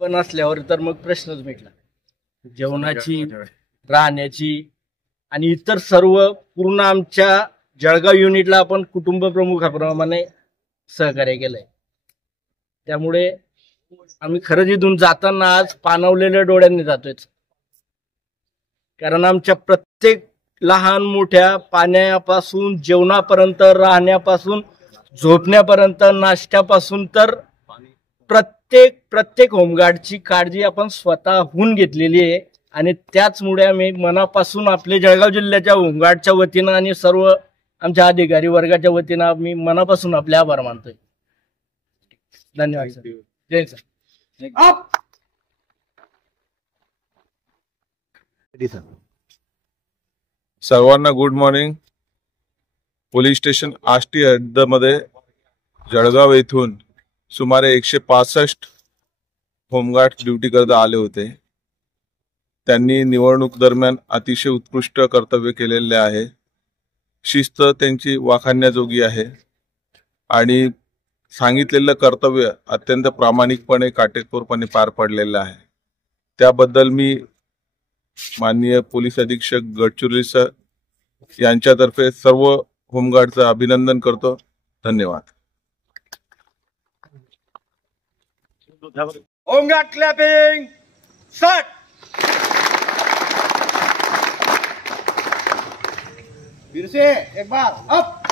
पण असल्यावर तर मग प्रश्नच मिटला. जेवणाची, राहण्याची आणि इतर सर्व पूर्ण आमच्या जळगाव युनिटला आपण कुटुंब प्रमुखाप्रमाणे सहकार्य केलंय. त्यामुळे आम्ही खरंच इथून जाताना आज पाणावलेल्या डोळ्यांनी जातोय, कारण आमच्या प्रत्येक लहान मोठ्या पाण्यापासून जेवणापर्यंत, राहण्यापासून झोपण्यापर्यंत, नाश्त्यापासून तर प्रत्येक होमगार्डची काळजी आपण स्वतःहून घेतलेली आहे. आणि त्याचमुळे आम्ही मनापासून आपले जळगाव जिल्ह्याच्या होमगार्डच्या वतीनं आणि सर्व आमच्या अधिकारी वर्गाच्या वतीनं आम्ही मनापासून आपले आभार मानतोय. धन्यवाद सर. जय सर. सर्वांना good morning. Police station Ashti हद्दमध्ये जळगाव येथून सुमारे 165 होमगार्ड ड्युटी करता आले होते. त्यांनी निवडणूक दरम्यान अतिशय उत्कृष्ट कर्तव्य केलेले आहे. शिस्त त्यांची वाखाणण्याजोगी आहे आणि सांगितलेलं कर्तव्य अत्यंत प्रामाणिकपणे, काटेकोरपणे पार पडलेलं आहे. त्याबद्दल मी माननीय पोलीस अधीक्षक गडचिरोली सर यांच्यातर्फे सर्व होमगार्डचं अभिनंदन करतो. धन्यवाद. Home guard clapping start. फिर से एक बार अप.